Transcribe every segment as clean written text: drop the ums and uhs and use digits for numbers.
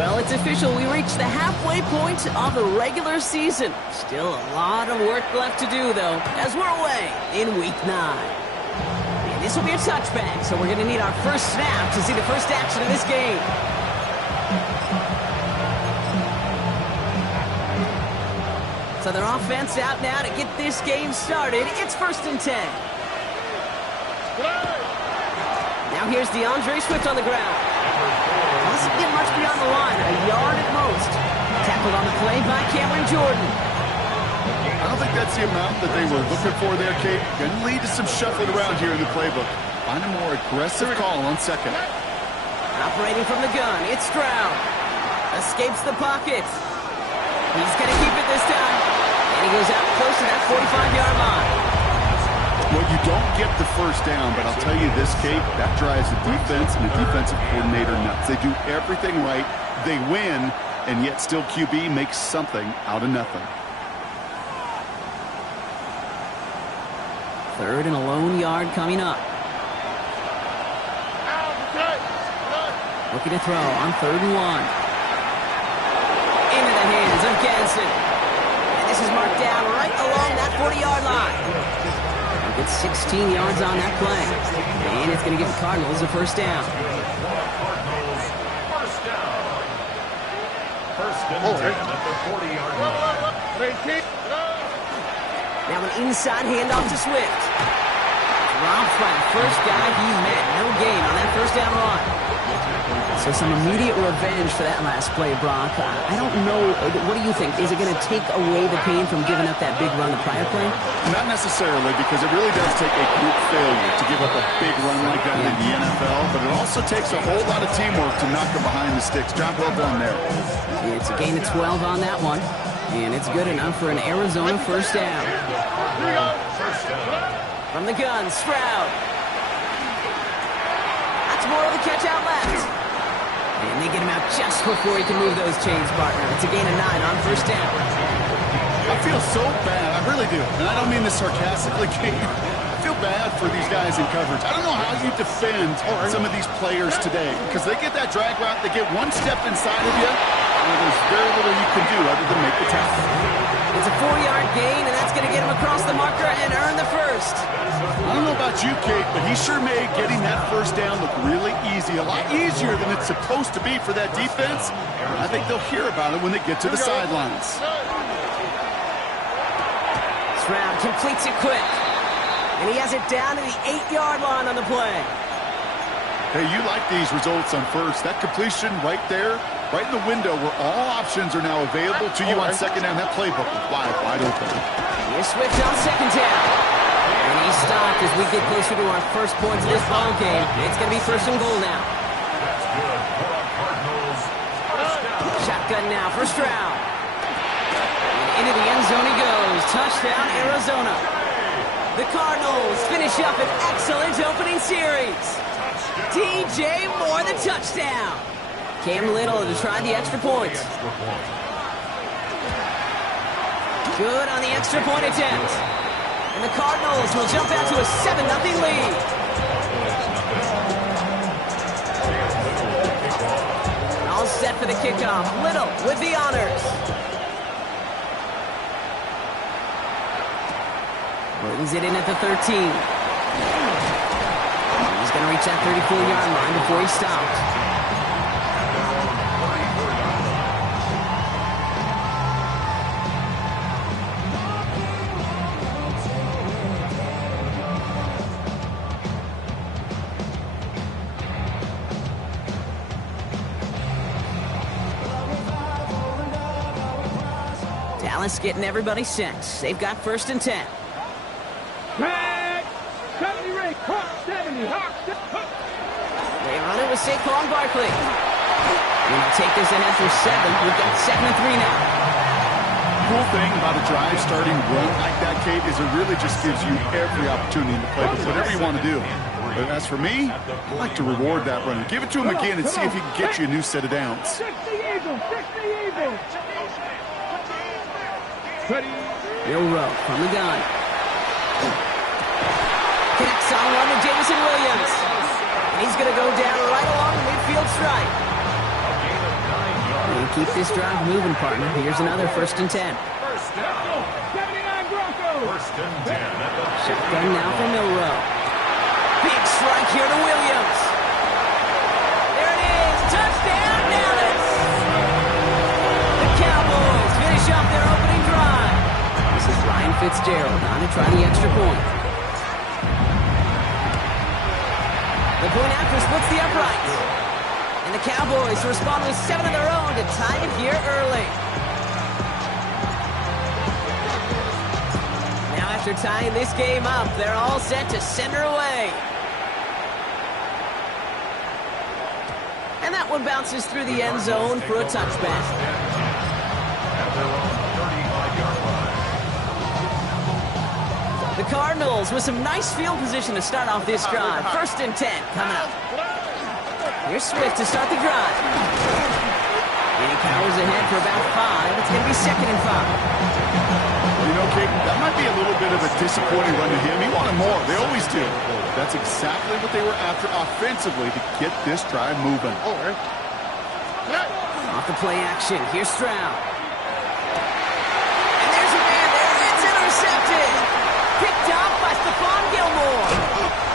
Well, it's official. We reached the halfway point of the regular season. Still a lot of work left to do, though, as we're away in Week 9. And this will be a touchback, so we're going to need our first snap to see the first action of this game. So their offense out now to get this game started. It's 1st and 10. Now here's DeAndre Swift on the ground. Doesn't get much beyond the line, a yard at most. Tackled on the play by Cameron Jordan. I don't think that's the amount that they were looking for there, Kate. Going to lead to some shuffling around here in the playbook. Find a more aggressive call on second. Operating from the gun, it's Stroud. Escapes the pocket. He's going to keep it this time. And he goes out close to that 45-yard line. Well, you don't get the first down, but I'll tell you this, Kate, that drives the defense and the defensive coordinator nuts. They do everything right. They win, and yet still QB makes something out of nothing. 3rd and a lone yard coming up. Looking to throw on 3rd and 1. Into the hands of Ganson. And this is marked down right along that 40-yard line. He gets 16 yards on that play. And it's going to give the Cardinals a first down. First and 10 at the 40-yard line. Now an inside handoff to Swift. Dropped by the first guy he met. No gain on that first down run. So some immediate revenge for that last play, Brock. I don't know. What do you think? Is it going to take away the pain from giving up that big run the prior play? Not necessarily, because it really does take a group failure to give up a big run like that in the NFL, but it also takes a whole lot of teamwork to knock them behind the sticks. Job well done there. It's a gain of 12 on that one, and it's good enough for an Arizona first down. From the gun, Stroud. That's more of the catch out left. And they get him out just before he can move those chains, partner. It's a gain of 9 on first down. I feel so bad. I really do. And I don't mean this sarcastically, Kate. I feel bad for these guys in coverage. I don't know how you defend some of these players today, because they get that drag route, they get one step inside of you, and there's very little you can do other than make the tackle. It's a 4-yard gain, and that's going to get him across the marker and earn the first. I don't know about you, Kate, but he sure made getting that first down look really easy. A lot easier than it's supposed to be for that defense. I think they'll hear about it when they get to the sidelines. Stroud completes it quick. And he has it down to the 8-yard line on the play. Hey, you like these results on first. That completion right there, right in the window where all options are now available to you on second down. That playbook is wide open. Here's Swift on second down. And he's stopped as we get closer to our first points of this ball game. It's going to be 1st and goal now. Shotgun now for Stroud. And into the end zone he goes. Touchdown, Arizona. The Cardinals finish up an excellent opening series. DJ Moore, the touchdown. Cam Little to try the extra point. Good on the extra point attempt. And the Cardinals will jump out to a 7-0 lead. All set for the kickoff. Little with the honors. Brings it in at the 13. He's going to reach that 34-yard line before he stopped. Dallas getting everybody set. They've got 1st and 10. Red 70 ring, Hawk 70, Hawk 70. They run it with Saquon Barkley. We're going to take this in after 7. We've got 2nd and 3 now. Cool thing about a drive starting run like that, Kate, is it really just gives you every opportunity in the play with whatever you want to do. But as for me, I like to reward that runner. Give it to him again and see if he can get you a new set of downs. 60 Eagles, 60 Eagles. Ready. Bill Rowe from the gun. Connects on one to Jameson Williams. And he's going to go down right along the midfield stripe. keep this drive moving, partner. Here's another 1st and 10. First down. 79 Broncos. 1st and 10 at the Shotgun now for Milrow. Big strike here to Williams. There it is. Touchdown, Dallas. The Cowboys finish off their opening drive. This is Ryan Fitzgerald on to try the extra point. The point after splits the uprights. And the Cowboys respond with 7 of their own to tie it here early. Now after tying this game up, they're all set to center away. And that one bounces through the end zone for a touchback. At their own 35-yard line. The Cardinals with some nice field position to start off this drive. 1st and 10 coming up. Here's Swift to start the drive. And he powers ahead for about 5. It's going to be 2nd and 5. You know, Kate, that might be a little bit of a disappointing run to him. He wanted more. They always do. That's exactly what they were after offensively to get this drive moving. Off the play action. Here's Stroud. And there's a man there. It's intercepted. Picked off by Stephon Gilmore.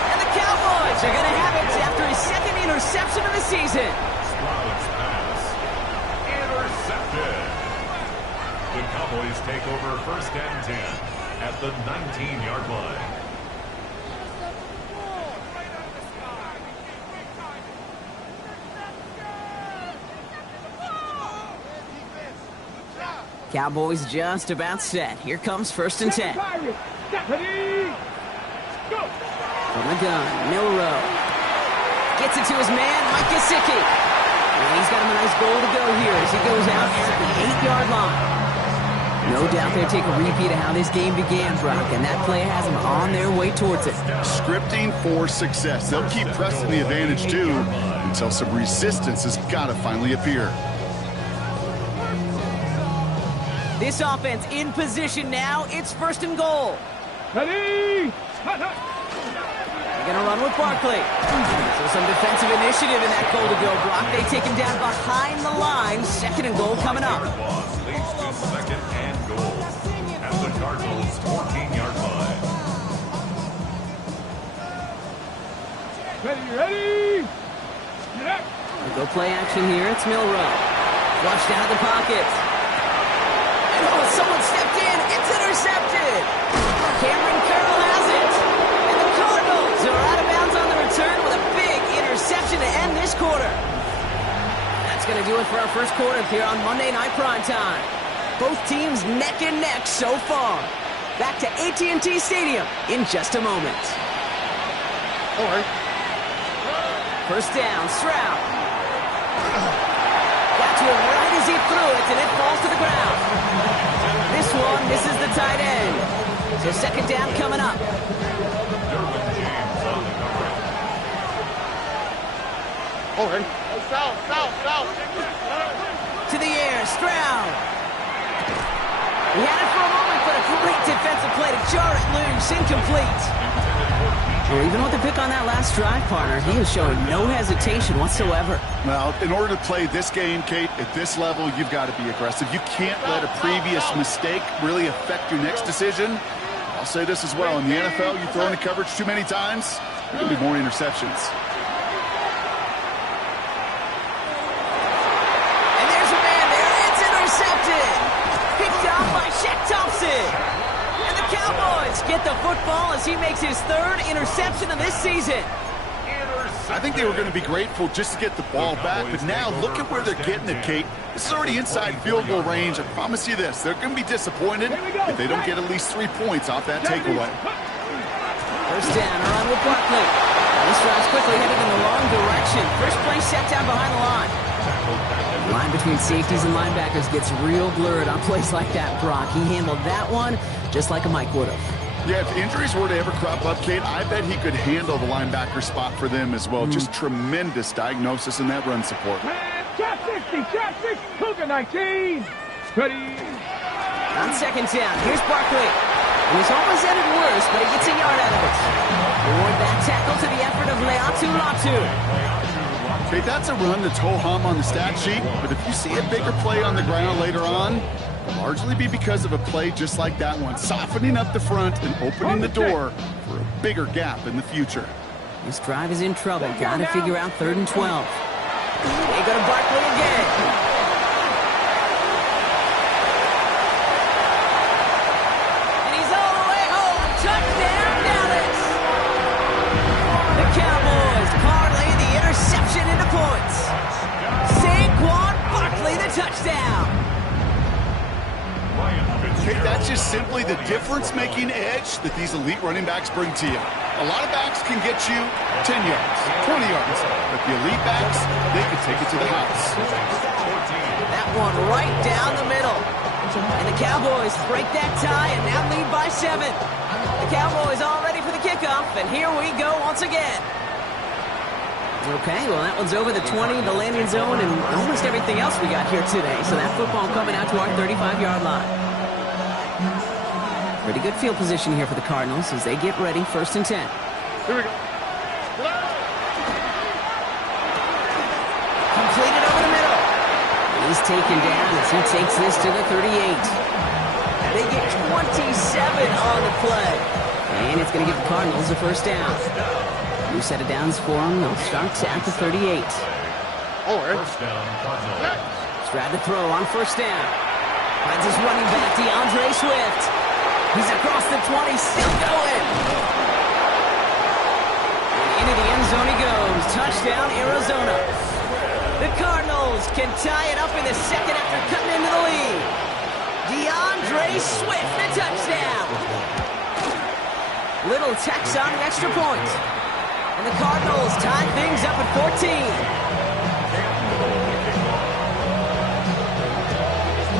And the Cowboys are going to have it after his 2nd interception of the season. Stroud's pass. Intercepted. The Cowboys take over 1st and 10 at the 19-yard line. Cowboys just about set. Here comes 1st and 10. From the gun, Milrow. Gets it to his man, Mike Gesicki. And he's got him a nice goal to go here as he goes out at the 8-yard line. No doubt they'll take a repeat of how this game began, Brock, and that play has them on their way towards it. Scripting for success. They'll keep pressing the advantage, too, until some resistance has got to finally appear. This offense in position now. It's 1st and goal. Ready? They're going to run with Barkley. So some defensive initiative in that goal to go, Brock. They take him down behind the line. 2nd and goal coming up. Leads to 2nd and goal at the Cardinals' 14-yard line. Ready? We go play action here. It's Milrow. Flushed out of the pocket. Oh, someone stepped in. It's intercepted. Cameron Curl has it. And the Cardinals are out of bounds on the return with a big interception to end this quarter. That's going to do it for our first quarter here on Monday Night Primetime. Both teams neck and neck so far. Back to AT&T Stadium in just a moment. 1st down, Stroud. Got to it right as he threw it, and it falls to the ground. This one misses the tight end. So 2nd down coming up. To the air, Stroud. He had it for a moment, but a great defensive play to jar it loose, incomplete. Well, even with the pick on that last drive, partner, he is showing no hesitation whatsoever. Well, in order to play this game, Kate, at this level, you've got to be aggressive. You can't let a previous mistake really affect your next decision. I'll say this as well. In the NFL, you throw into coverage too many times, there could be more interceptions. And there's a man there. It's intercepted. Picked off by Shaq Thompson. And the Cowboys get the football as he makes his 3rd interception of this season. I think they were going to be grateful just to get the ball back, but now look at where they're getting it, Kate. This is already inside field goal range. I promise you this, they're going to be disappointed if they don't get at least 3 points off that takeaway. 1st down, around with Barkley. This drive's quickly headed in the wrong direction. First play set down behind the line. The line between safeties and linebackers gets real blurred on plays like that, Brock. He handled that one just like a Mike would have. Yeah, if injuries were to ever crop up, Kate, I bet he could handle the linebacker spot for them as well. Just tremendous diagnosis in that run support. Shot 60, Cougar 19. Ready? On 2nd down, here's Barkley. He was almost headed worse, but he gets a yard out of it. Reward that tackle to the effort of Leatu Latu. Okay, that's a run that's ho-hum on the stat sheet, but if you see a bigger play on the ground later on, it'll largely be because of a play just like that one, softening up the front and opening the door for a bigger gap in the future. This drive is in trouble. Got to figure out 3rd and 12. They go to Barkley again. And he's all the way home. Touchdown, Dallas. The Cowboys parlay the interception into points. Saquon Barkley, the touchdown. Okay, that's just simply the difference-making edge that these elite running backs bring to you. A lot of backs can get you 10 yards, 20 yards, but the elite backs, they can take it to the house. That one right down the middle. And the Cowboys break that tie and now lead by 7. The Cowboys all ready for the kickoff, and here we go once again. Okay, well, that one's over the 20, the landing zone, and almost everything else we got here today. So that football coming out to our 35-yard line. Pretty good field position here for the Cardinals as they get ready, 1st and 10. Here we go. Completed over the middle. He's taken down as he takes this to the 38. They get 27 on the play. And it's going to give the Cardinals a 1st down. New set of downs for them. They'll start at the 38. First down, Cardinals. Strad to throw on 1st down. Finds his running back, DeAndre Swift. He's across the 20, still going. And into the end zone he goes. Touchdown, Arizona. The Cardinals can tie it up in the 2nd after cutting into the lead. DeAndre Swift, the touchdown. Little tacks on an extra point. And the Cardinals tie things up at 14.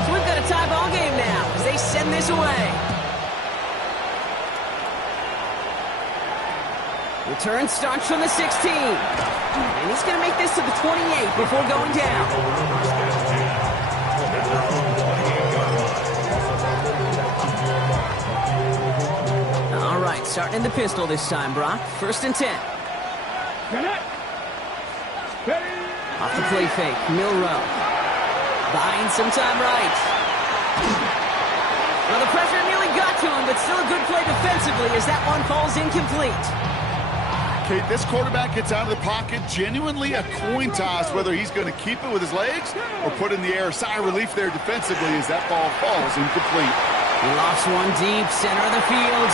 So we've got a tie ball game now as they send this away. Return starts from the 16. And he's going to make this to the 28 before going down. All right, starting in the pistol this time, Brock. 1st and 10. Off the play fake, Milrow. Buying some time right. Well, the pressure nearly got to him, but still a good play defensively as that one falls incomplete. Okay, this quarterback gets out of the pocket, genuinely a coin toss whether he's going to keep it with his legs or put in the air. Sigh of relief there defensively as that ball falls incomplete. He lost one deep, center of the field.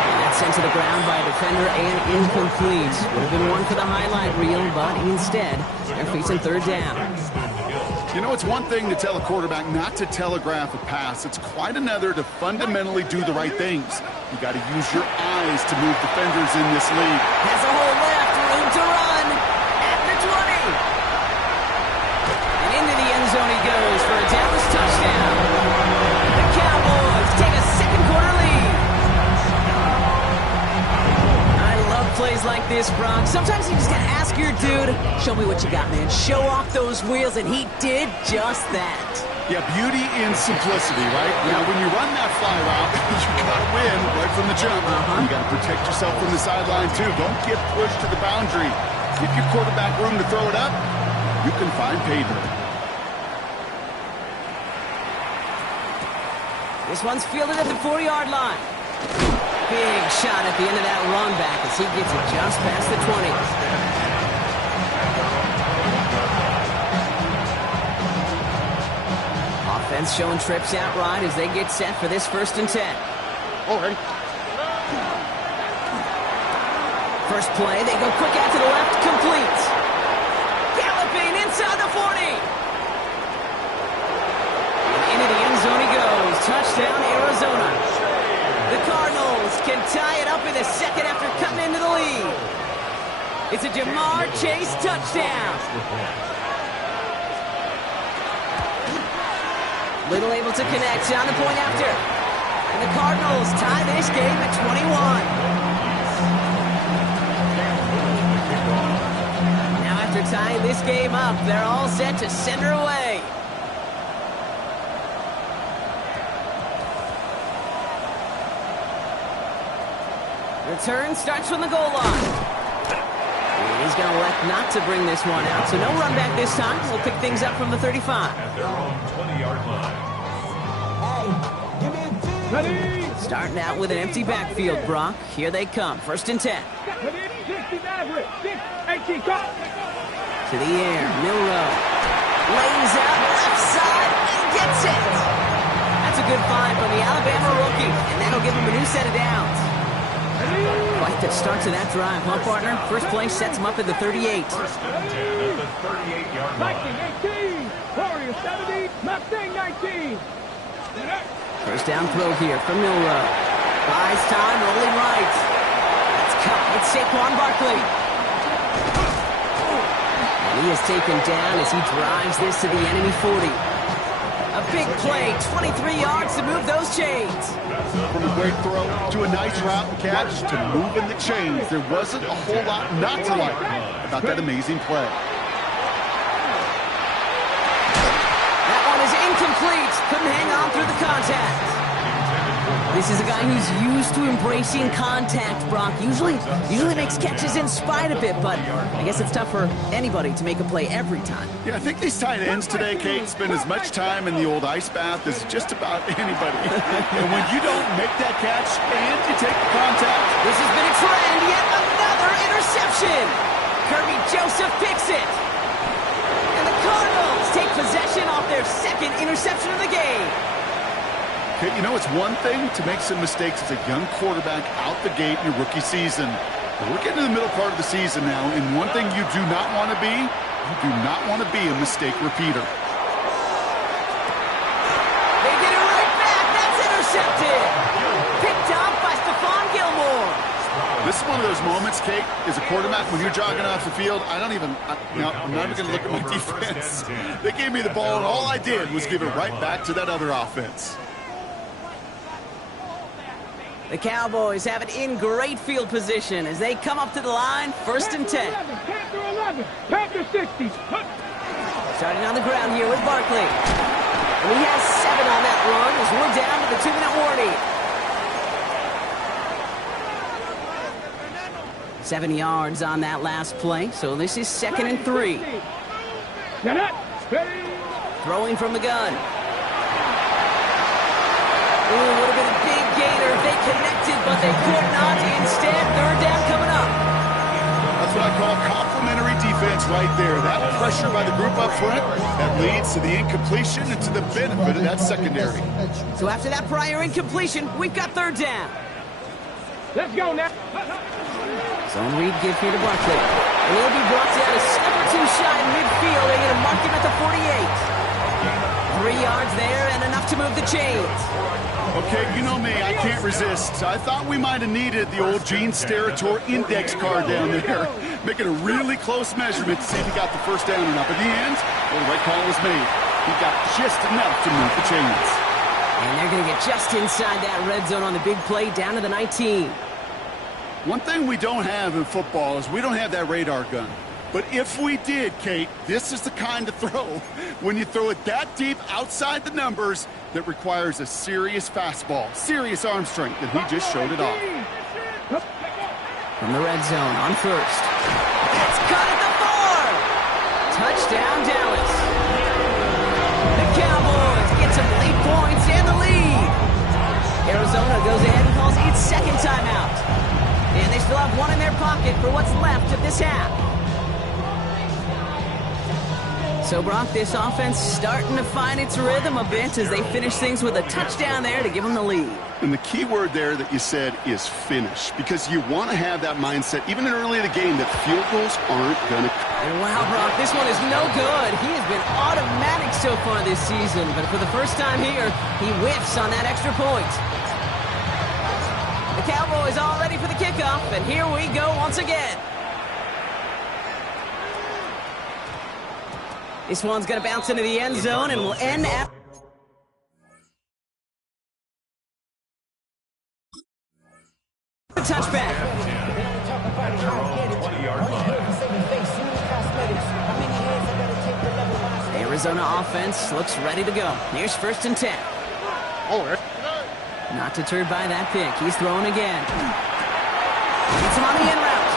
And that's sent to the ground by a defender and incomplete. Would have been one for the highlight reel, but instead, they're facing 3rd down. You know, it's one thing to tell a quarterback not to telegraph a pass. It's quite another to fundamentally do the right things. You got to use your eyes to move defenders in this league. Has a hole left, room to run at the 20. And into the end zone he goes for a Dallas touchdown. The Cowboys take a 2nd quarter lead. I love plays like this, Brock. Sometimes you just got to ask your dude, show me what you got, man. Show off those wheels, and he did just that. Yeah, beauty in simplicity, right? Now, when you run that fly route, you got to win right from the jump. You got to protect yourself from the sideline, too. Don't get pushed to the boundary. Give your quarterback room to throw it up. You can find pay dirt. This one's fielded at the 40-yard line. Big shot at the end of that run back as he gets it just past the 20. Offense showing trips out right as they get set for this 1st and 10. First play, they go quick out to the left, complete. Galloping inside the 40. And into the end zone he goes. Touchdown, Arizona. The Cardinals can tie it up in the 2nd after cutting into the lead. It's a Jamar Chase touchdown. Little able to connect on the point after. And the Cardinals tie this game at 21. Now after tying this game up, they're all set to send her away. Return starts from the goal line. is going to elect not to bring this one out, so no run back this time. We'll pick things up from the 35. At their own 20-yard line. Ready? Starting out with an empty backfield, Brock. Here they come. 1st and 10. To the air, Milrow. Lays out left side and gets it. That's a good find from the Alabama rookie, and that'll give him a new set of downs. Quite the start to that drive, huh, partner? First play sets him up at the 38. 1st and 10 at the 38-yard line. 19, 18. Warriors 70, Mustang 19. First down throw here from Milrow. Buys time, rolling right. That's cut with Saquon Barkley. And he is taken down as he drives this to the enemy 40. A big play, 23 yards to move those chains. From a great throw to a nice route and catch to moving the chains. There wasn't a whole lot not to like about that amazing play. That one is incomplete. Couldn't hang on through the contact. This is a guy who's used to embracing contact, Brock. Usually makes catches in spite of it, but I guess it's tough for anybody to make a play every time. Yeah, I think these tight ends today, Kate, spend as much time in the old ice bath as just about anybody. And when you don't make that catch and you take the contact. This has been a trend. Yet another interception. Kirby Joseph picks it. And the Cardinals take possession off their 2nd interception of the game. Okay, you know, it's one thing to make some mistakes as a young quarterback out the gate in your rookie season. But we're getting to the middle part of the season now, and one thing you do not want to be, you do not want to be a mistake repeater. They get it right back. That's intercepted. Picked up by Stephon Gilmore. This is one of those moments, Kate, as a quarterback, when you're jogging off the field, I'm not even going to look at my defense. They gave me the ball, and all I did was give it right back to that other offense. The Cowboys have it in great field position as they come up to the line, 1st and 10. Panther 11, Panther 60. Starting on the ground here with Barkley. And he has 7 on that run as we're down to the 2-minute warning. 7 yards on that last play, so this is 2nd and 3. Throwing from the gun. Ooh, would have been a big gainer if they connected, but they could not. Instead, 3rd down coming up. That's what I call complimentary defense right there. That pressure by the group up front, that leads to the incompletion and to the benefit of that secondary. So after that prior incompletion, we've got 3rd down. Let's go now. Zone read give here to Barkley. And he'll be brought down a step or 2 shy in midfield. They're going to mark him at the 48. 3 yards there and enough to move the chains. Okay, you know me, I can't resist. I thought we might have needed the old Gene Steratore index card down there. Making a really close measurement to see if he got the 1st down or not. But in the end, well, the right call was made. He got just enough to move the chains. And they're going to get just inside that red zone on the big play down to the 19. One thing we don't have in football is we don't have that radar gun. But if we did, Kate, this is the kind of throw, when you throw it that deep outside the numbers, that requires a serious fastball, serious arm strength, and he just showed it off. From the red zone on 1st. It's cut at the 4! Touchdown, Dallas. The Cowboys get some late points and the lead. Arizona goes ahead and calls its 2nd timeout. And they still have 1 in their pocket for what's left of this half. So, Brock, this offense starting to find its rhythm a bit as they finish things with a touchdown there to give them the lead. And the key word there that you said is finish, because you want to have that mindset, even early in the game, that field goals aren't going to... And wow, Brock, this one is no good. He has been automatic so far this season, but for the first time here, he whiffs on that extra point. The Cowboys all ready for the kickoff, and here we go once again. This one's going to bounce into the end zone and will end at... the touchback. Arizona offense looks ready to go. Here's 1st and 10. Not deterred by that pick. He's throwing again. Gets him on the in route.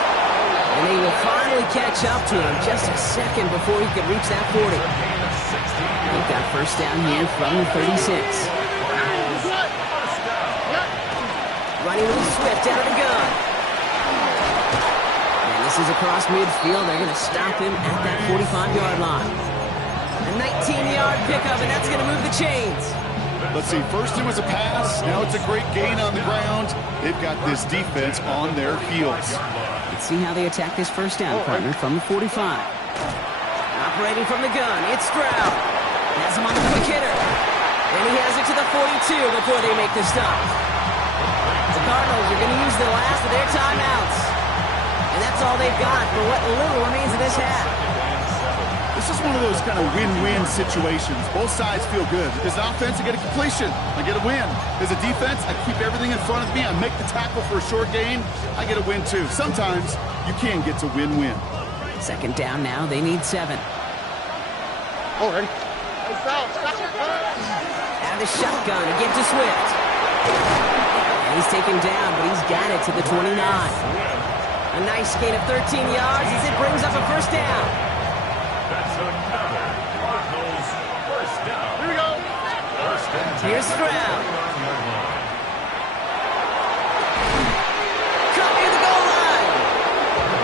And And they will finally catch up to him just a second before he can reach that 40. They've got first down here from the 36. Running with Swift out of the gun. And this is across midfield. They're going to stop him at that 45-yard line. A 19-yard pickup, and that's going to move the chains. Let's see, first it was a pass, now it's a great gain on the ground. They've got this defense on their heels. Let's see how they attack this first down, partner, from the 45. Operating from the gun, it's Stroud. Has him on the quick hitter. And he has it to the 42 before they make the stop. The Cardinals are going to use the last of their timeouts. And that's all they've got for what little remains of this half. This is one of those kind of win-win situations. Both sides feel good. As an offense, I get a completion. I get a win. As a defense, I keep everything in front of me. I make the tackle for a short gain. I get a win, too. Sometimes you can get to win-win. Second down now. They need 7. All right. And the shotgun again to Swift. And he's taken down, but he's got it to the 29. A nice gain of 13 yards as it brings up a first down. That's another Cardinals first down. Here we go. First and 10. Here's Stroud. Cut near the goal line.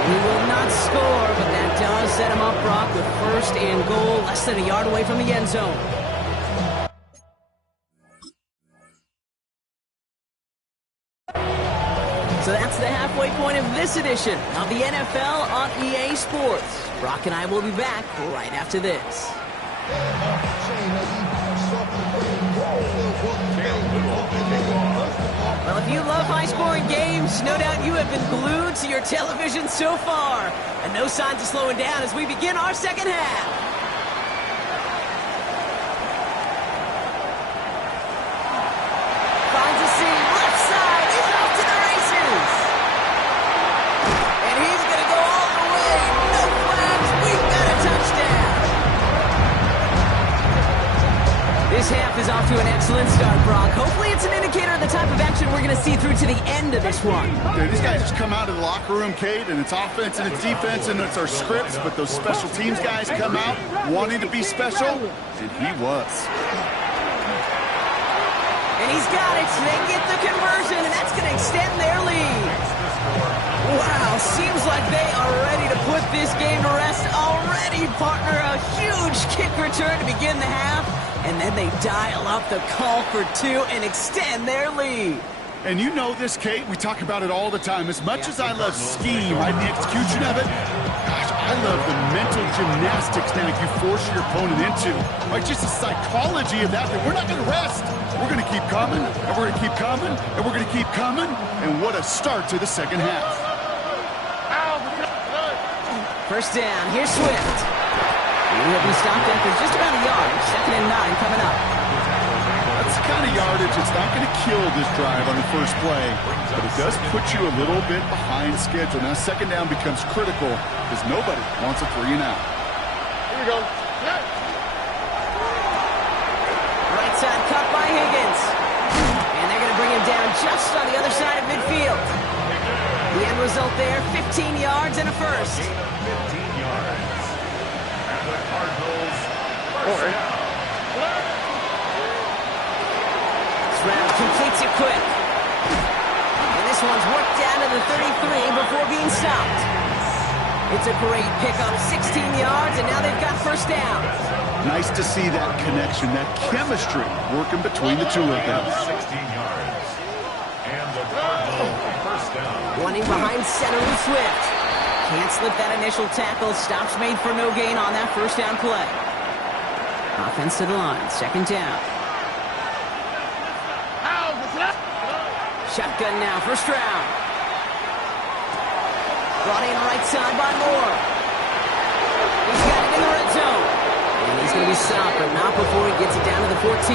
He will not score, but that does set him up, Brock, with first and goal, less than a yard away from the end zone. So that's the halfway point of this edition of the NFL on EA Sports. Brock and I will be back right after this. Well, if you love high-scoring games, no doubt you have been glued to your television so far. And no signs of slowing down as we begin our second half. This half is off to an excellent start, Brock. Hopefully it's an indicator of the type of action we're going to see through to the end of this one. Dude, these guys just come out of the locker room, Kate, and it's offense and it's defense and it's our scripts, but those special teams guys come out wanting to be special, and he was. And he's got it. They get the conversion, and that's going to extend their lead. Wow, seems like they are ready to put this game to rest already, partner. A huge kick return to begin the half. And then they dial up the call for 2 and extend their lead. And you know this, Kate. We talk about it all the time. As much as I love scheme, right, the execution of it, gosh, I love the mental gymnastics now you force your opponent into. Right, just the psychology of that we're not going to rest. We're going to keep coming, and we're going to keep coming, and we're going to keep coming. And what a start to the second half. First down. Here's Swift. He will be stopped after just about a yard. Second and 9 coming up. That's the kind of yardage. It's not going to kill this drive on the first play, but it does put you a little bit behind schedule. Now, second down becomes critical because nobody wants a 3 and out. Here we go. Right side cut by Higgins. And they're going to bring him down just on the other side of midfield. The end result there, 15 yards and a first. 15 yards. And the Cardinals first down. Stroud completes it quick. And this one's worked down to the 33 before being stopped. It's a great pickup, 16 yards, and now they've got first down. Nice to see that connection, that chemistry working between the two of them. 16 yards. And the Cardinals first down. Running behind center with Swift. Can't slip that initial tackle. Stops made for no gain on that first down play. Offense to the line. Second down. Shotgun now for Stroud. Brought in right side by Moore. He's got it in the red zone. And he's going to be stopped, but not before he gets it down to the 14.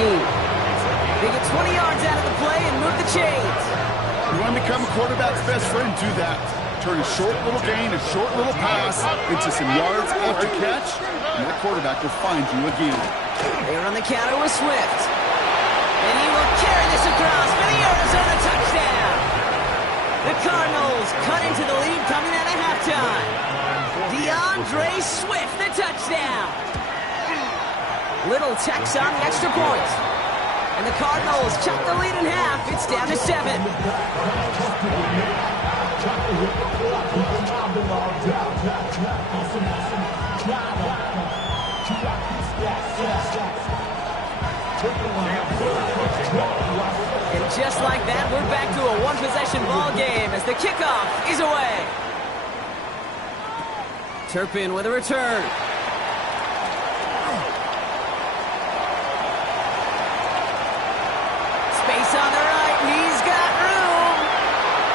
They get 20 yards out of the play and move the chains. You want to become a quarterback's best friend, do that. Turn a short little gain, a short little pass into some yards after catch, and that quarterback will find you again. They're on the counter with Swift. And he will carry this across for the Arizona touchdown. The Cardinals cut into the lead coming out of halftime. DeAndre Swift, the touchdown. Little checks on the extra point. And the Cardinals chop the lead in half. It's down to 7. And just like that, we're back to a one-possession ball game as the kickoff is away. Turpin with a return. Space on the right. He's got room.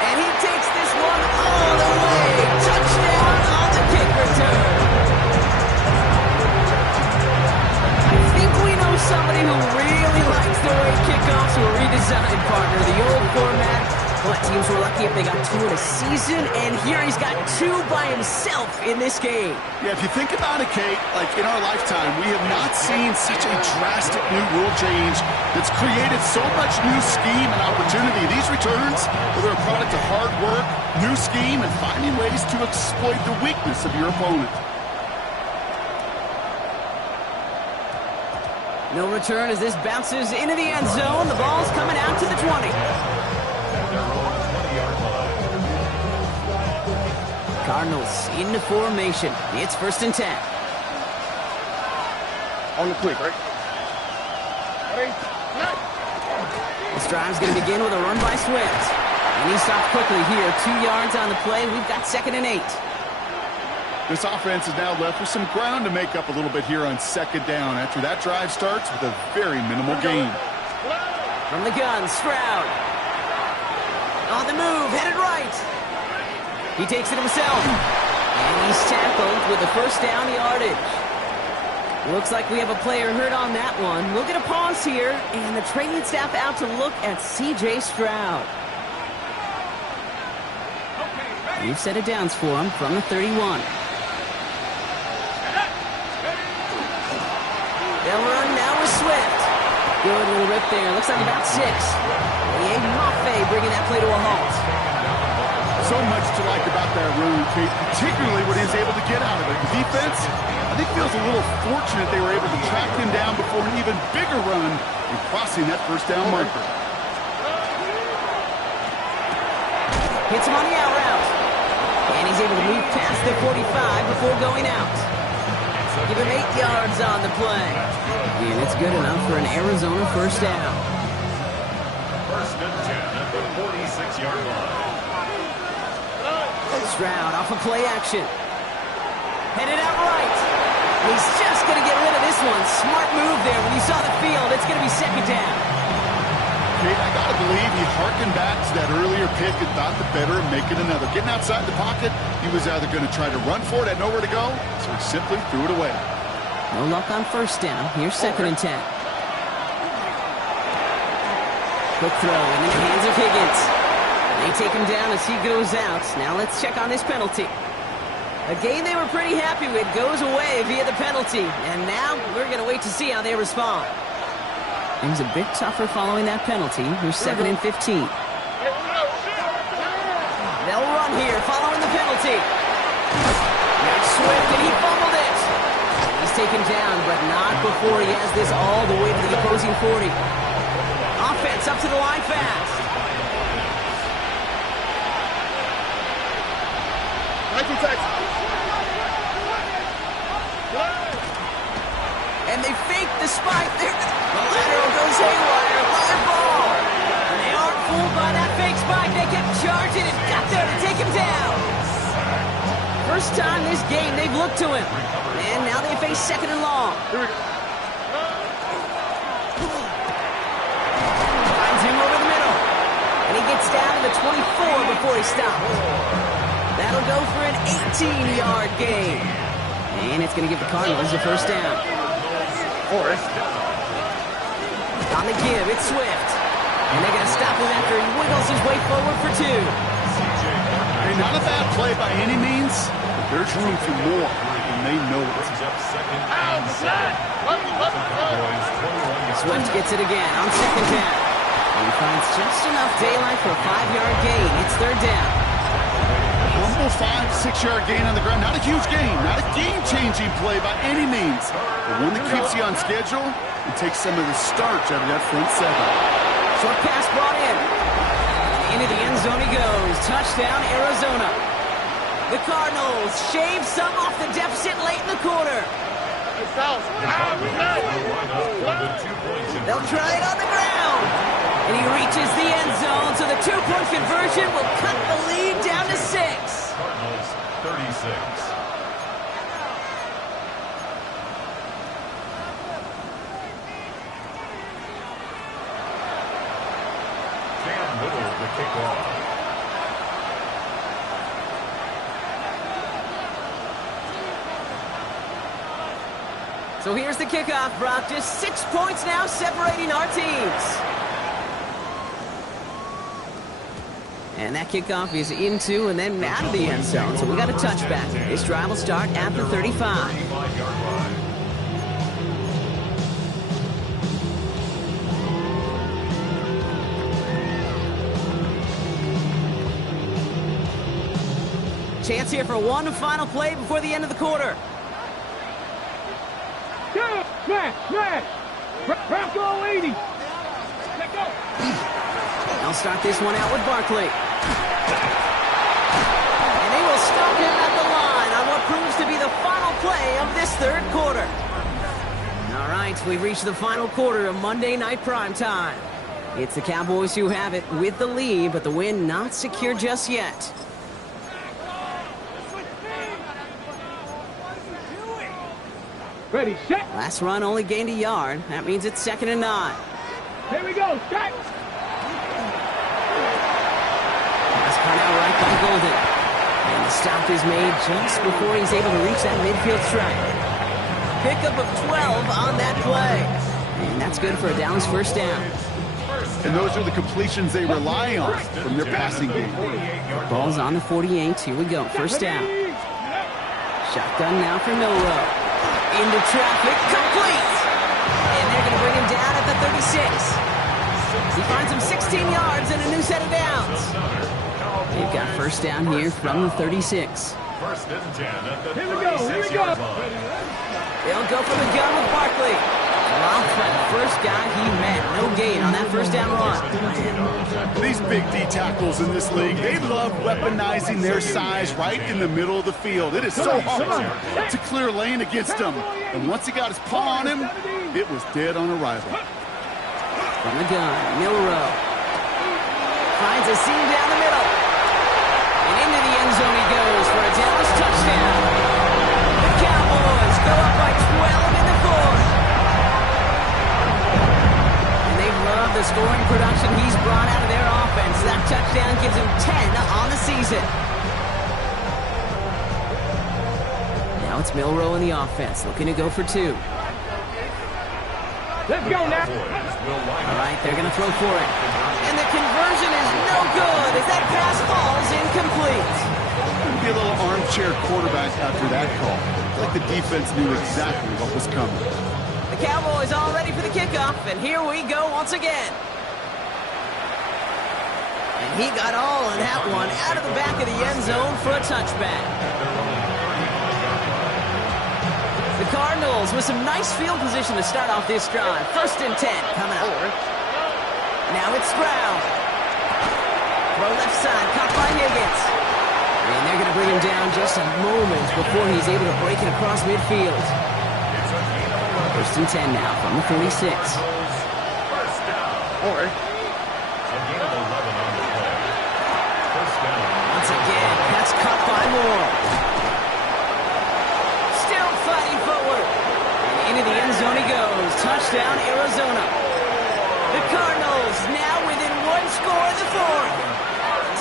And he takes this one all the way. Touchdown on the kick return. I think we know somebody who really likes the way kickoffs were redesigned, partner. The old format. But teams were lucky if they got 2 in a season, and here he's got 2 by himself in this game. Yeah, if you think about it, Kate, like in our lifetime, we have not seen such a drastic new rule change that's created so much new scheme and opportunity. These returns, they're a product of hard work, new scheme, and finding ways to exploit the weakness of your opponent. No return as this bounces into the end zone. The ball's coming out to the 20. Cardinals into formation. It's 1st and 10. On the quick, right? This drive's going to begin with a run by Swift. And he stopped quickly here. 2 yards on the play. We've got 2nd and 8. This offense is now left with some ground to make up a little bit here on 2nd down after that drive starts with a very minimal gain. From the gun, Stroud. On the move, headed right. He takes it himself. And he's tackled with the 1st down yardage. Looks like we have a player hurt on that one. We'll get a pause here, and the training staff out to look at C.J. Stroud. We've set it downs for him from the 31. They'll run now with Swift. Good little rip there. Looks like about 6. Liam Maffei bringing that play to a halt. So much to like about that run, Kate, particularly what he's able to get out of it. The defense, I think, feels a little fortunate they were able to track him down before an even bigger run and crossing that 1st down marker. Hits him on the out route. And he's able to move past the 45 before going out. Give him 8 yards on the play. And it's good enough for an Arizona 1st down. 1st and 10 at the 46-yard line. Stroud off of play action. Headed out right. He's just going to get rid of this one. Smart move there. When you saw the field, it's going to be 2nd down. Kate, I got to believe he harkened back to that earlier pick and thought the better of making another. Getting outside the pocket, he was either going to try to run for it, had nowhere to go, so he simply threw it away. No luck on 1st down. Here's 2nd and 10. Quick throw into the hands of Higgins. They take him down as he goes out. Now let's check on this penalty. A game they were pretty happy with goes away via the penalty. And now we're going to wait to see how they respond. Things a bit tougher following that penalty. Here's 2nd and 15. They'll run here following the penalty. There's Swift, and he fumbled it. He's taken down, but not before he has this all the way to the opposing 40. Offense up to the line fast. And they fake the spike. The lateral goes haywire. Live ball. And they aren't fooled by that fake spike. They kept charging and got there to take him down. First time this game they've looked to him. And now they face 2nd and long. Finds him over the middle. And he gets down to the 24 before he stops. That'll go for an 18-yard gain. And it's going to give the Cardinals a 1st down. On the give, it's Swift. And they're going to stop him after he wiggles his way forward for 2. Hey, not a bad play by any means, but there's room for more, and they know it. Swift gets it again on 2nd down. He finds just enough daylight for a 5-yard gain. It's third down. Humble 5-6-yard gain on the ground. Not a huge gain, not a game-changing play by any means, but one that keeps you on schedule and takes some of the starch out of that front seven. Short pass brought in. Into the end zone he goes. Touchdown, Arizona. The Cardinals shave some off the deficit late in the quarter. They'll try it on the ground. And he reaches the end zone, so the 2-point conversion will cut the lead down to 6. Cardinals 36. Cam Little, the kickoff. So here's the kickoff, Brock. Just 6 points now separating our teams. And that kickoff is into and then out of the end zone. So we got a touchback. This drive will start at the 35. 35-yard line. Chance here for one final play before the end of the quarter. Smash! Bronco 80. Let go. They'll start this one out with Barkley. And they will stop him at the line on what proves to be the final play of this third quarter. All right, we've reached the final quarter of Monday Night Primetime. It's the Cowboys who have it with the lead, but the win not secure just yet. Ready, set. Last run only gained a yard. That means it's 2nd and 9. Here we go, strike. Pass cut out right by Golden. And the stop is made just before he's able to reach that midfield strike. Pickup of 12 on that play. And that's good for a Dallas first down. And those are the completions they rely on from their passing game. Ball's on the 48. Here we go. First down. Shotgun now for Milrow. Into traffic. Complete. And they're going to bring him down at the 36. He finds him 16 yards and a new set of downs. They've got first down here from the 36. First and 10 at the Here we go. 36-yard line. They'll go for the gun with Barkley. Dropped by the first guy he met. No gain on that first down run. These big D tackles in this league, they love weaponizing their size right in the middle of the field. It is so hard to clear lane against them. And once he got his paw on him, it was dead on arrival. From the gun, Milrow. Finds a seam down the middle. And into the end zone he goes for a Dallas touchdown. The Cowboys go up by 12 in the fourth. And they've loved the scoring production he's brought out of their offense. That touchdown gives him 10 on the season. Now it's Milrow in the offense, looking to go for 2. Let's go now. All right, they're going to throw for it. And the conversion is no good as that pass falls incomplete. Be a little armchair quarterback after that call. Like the defense knew exactly what was coming. The Cowboys all ready for the kickoff, and here we go once again. And he got all on that one out of the back of the end zone for a touchback. The Cardinals with some nice field position to start off this drive. First and 10 coming up. Now it's Stroud. Throw left side, caught by Higgins. And they're going to bring him down just a moment before he's able to break it across midfield. First and 10 now from the 46. First down. A gain of 11 on the play. First down. Once again, that's caught by Moore. Still fighting forward. And into the end zone he goes. Touchdown, Arizona. The Cardinals now within 1 score in the fourth.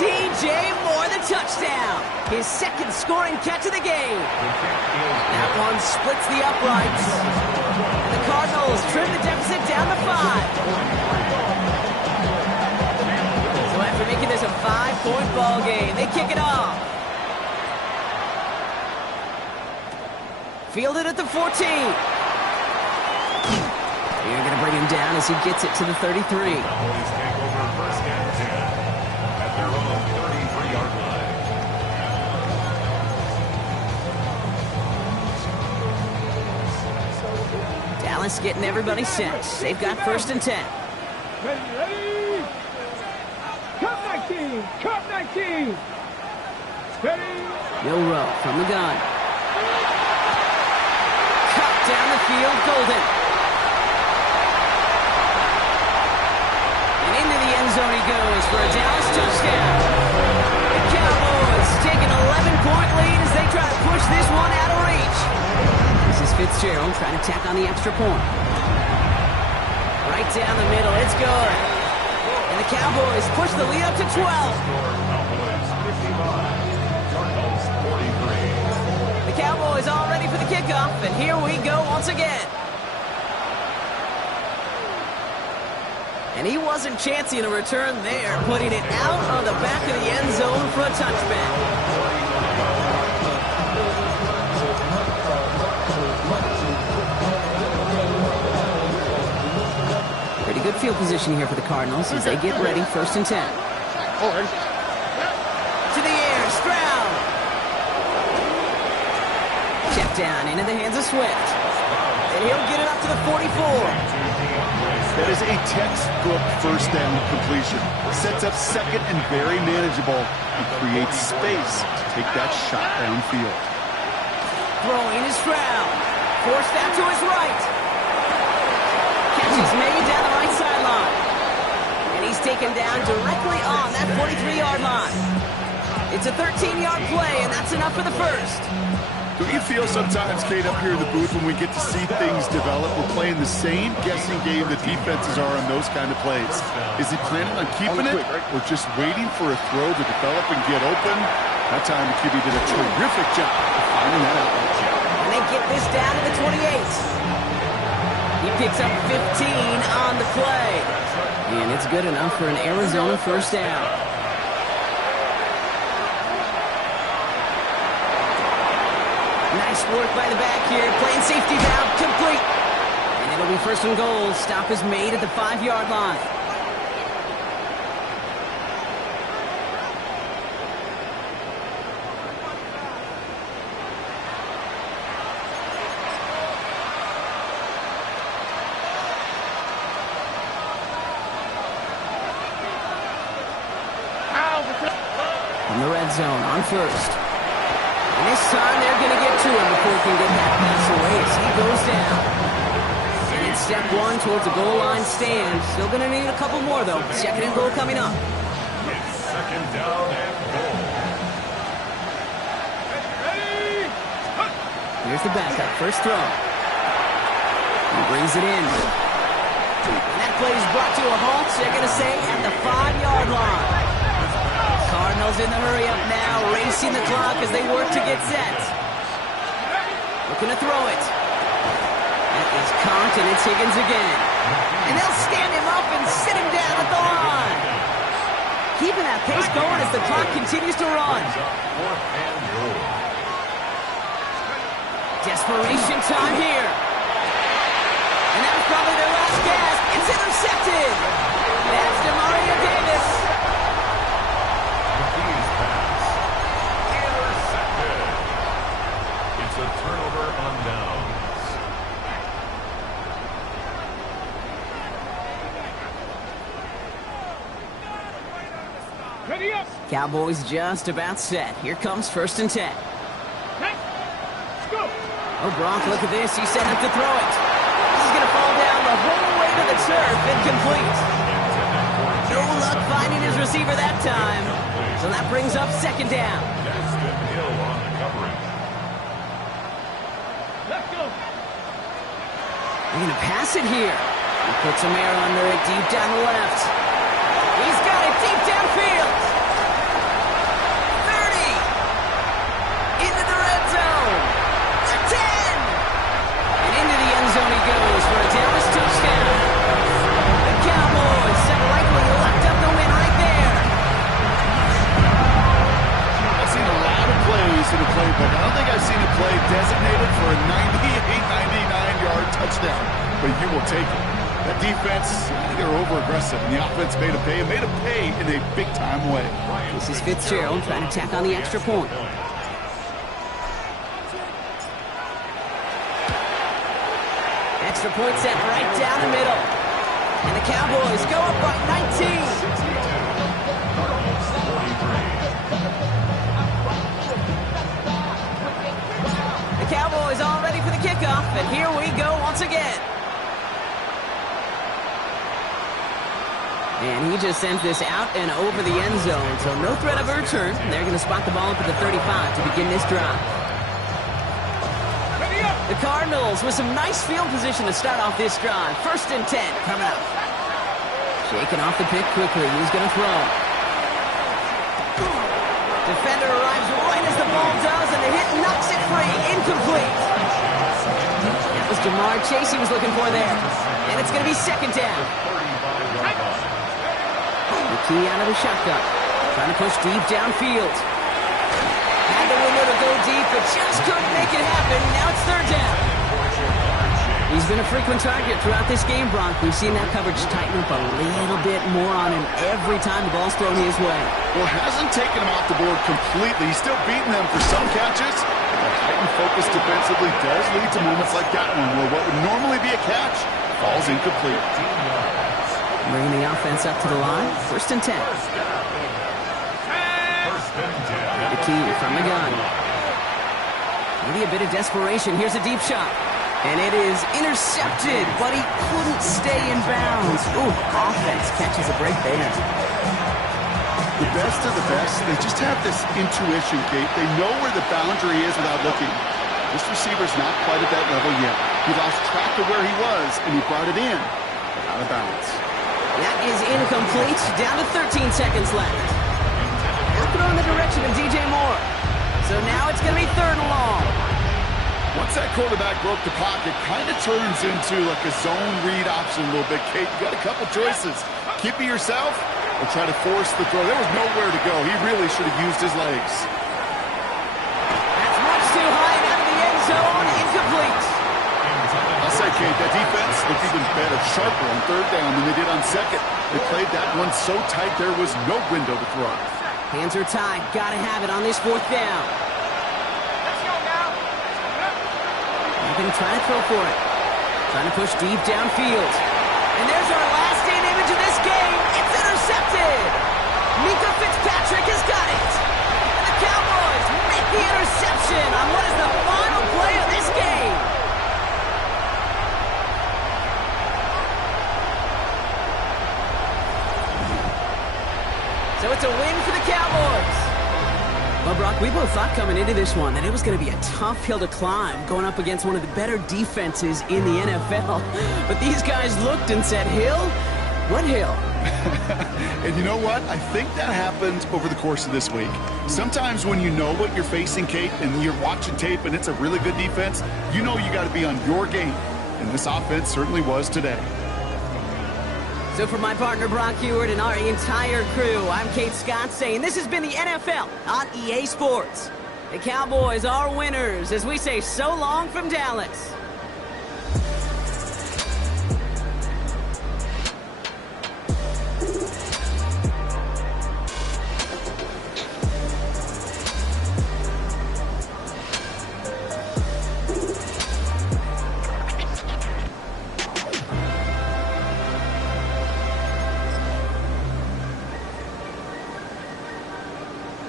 DJ Moore, the touchdown. His second scoring catch of the game. That one splits the uprights. And the Cardinals trim the deficit down to 5. So after making this a 5-point ball game, they kick it off. Fielded at the 14. You're going to bring bring him down as he gets it to the 33. Cowboys take over first and 10 at their own 33-yard line. Dallas getting everybody set. They've got first and 10. Ready? Cup 19! Cup 19! Ready? Will Rowe from the gun. Cut down the field, Golden. And into the end zone he goes for a Dallas touchdown. The Cowboys take an 11-point lead as they try to push this one out of reach. This is Fitzgerald trying to tack on the extra point. Right down the middle, it's good. And the Cowboys push the lead up to 12. Cowboys 55, Cardinals 43. The Cowboys all ready for the kickoff, and here we go once again. And he wasn't chancing a return there, putting it out of the back of the end zone for a touchback. Pretty good field position here for the Cardinals as they get ready, first and 10. To the air, Stroud. Check down into the hands of Swift. And he'll get it up to the 44. That is a textbook first down completion. Sets up second and very manageable and creates space to take that shot downfield. Throwing is Stroud. Forced out to his right. Catch is made down the right sideline. And he's taken down directly on that 43-yard line. It's a 13-yard play, and that's enough for the first. Do you feel sometimes, Kate, up here in the booth when we get to see things develop, we're playing the same guessing game the defenses are on those kind of plays? Is he planning on keeping it or just waiting for a throw to develop and get open? That time the QB did a terrific job of finding that out. And they get this down to the 28. He picks up 15 on the play. And it's good enough for an Arizona first down. Nice work by the back here. Playing safety valve complete. And it'll be first and goal. Stop is made at the 5-yard line. From the red zone on first. And this time they're going to get to him before he can get that pass away as he goes down. And it's step one towards a goal line stand. Still going to need a couple more, though. Second and goal coming up. It's second down and goal. Here's the backup. First throw. He brings it in. And that play is brought to a halt, so they're going to say at the 5-yard line. Cardinals in the hurry-up now, racing the clock as they work to get set. Looking to throw it. That is caught, and it's Higgins again. And they'll stand him up and sit him down at the line. Keeping that pace going as the clock continues to run. Fourth and goal. Desperation time here. And that was probably their last gasp. It's intercepted. That's DeMario Davis. A turnover on downs. Ready up! Cowboys just about set. Here comes first and 10. Let's go! Oh, Gronk, look at this. He's set up to throw it. This is going to fall down the whole way to the turf. Incomplete. No luck finding his receiver that time. So that brings up second down. Destin Hill on the coverage. Let's go! They're going to pass it here. He puts some air under it deep down the left. He's got it deep downfield. 30. Into the red zone. The 10. And into the end zone he goes for a Dallas touchdown. The Cowboys have likely locked up the win right there. I've seen a lot of plays in the playbook. I don't think I've seen a play designated for a 98, 99-yard touchdown, but you will take it. That defense, they're over-aggressive, and the offense made a pay in a big-time way. This is Fitzgerald trying to tack on the extra point. Extra point set right down the middle. And the Cowboys go up by 19. The Cowboys all ready for the kickoff, and here we go once again. And he just sends this out and over the end zone, so no threat of a return. They're going to spot the ball up at the 35 to begin this drive. The Cardinals with some nice field position to start off this drive. 1st and 10 coming up. Shaking off the pick quickly. He's going to throw. Defender arrives right as the ball does, and the hit knocks it free. Incomplete. That was Jamar Chase he was looking for there. And it's going to be 2nd down. McKee out of the shotgun. Trying to push deep downfield. Had the window to go deep, but just couldn't make it happen. Now it's 3rd down. He's been a frequent target throughout this game, Bronk. We've seen that coverage tighten up a little bit more on him every time the ball's thrown his way. Well, hasn't taken him off the board completely. He's still beating them for some catches. But heightened focus defensively does lead to moments like that one, where what would normally be a catch falls incomplete. Bringing the offense up to the line. 1st and 10. The key from the gun. Maybe a bit of desperation. Here's a deep shot. And it is intercepted, but he couldn't stay in bounds. Ooh, offense catches a break there. The best of the best, they just have this intuition, Kate. They know where the boundary is without looking. This receiver's not quite at that level yet. He lost track of where he was, and he brought it in, but out of bounds. That is incomplete. Down to 13 seconds left. They'll throw in the direction of DJ Moore. So now it's going to be 3rd and long. Once that quarterback broke the pocket, kind of turns into like a zone read option a little bit, Kate. You got a couple choices. Keep it yourself or try to force the throw. There was nowhere to go. He really should have used his legs. That's much too high and out of the end zone. Incomplete. I'll say, Kate, that defense looked even better, sharper on 3rd down than they did on 2nd. They played that one so tight there was no window to throw. Hands are tied. Got to have it on this 4th down. They're going to try to throw for it. Trying to push deep downfield. And there's our last-in image of this game. It's intercepted. Mika Fitzpatrick has got it. And the Cowboys make the interception on what is the final play of this game. So it's a win for the Cowboys. Well, Brock, we both thought coming into this one that it was going to be a tough hill to climb going up against one of the better defenses in the NFL. But these guys looked and said, hill? What hill? And you know what? I think that happened over the course of this week. Sometimes when you know what you're facing, Kate, and you're watching tape and it's a really good defense, you know you got to be on your game. And this offense certainly was today. So for my partner, Brock Heward, and our entire crew, I'm Kate Scott saying this has been the NFL on EA Sports. The Cowboys are winners as we say so long from Dallas.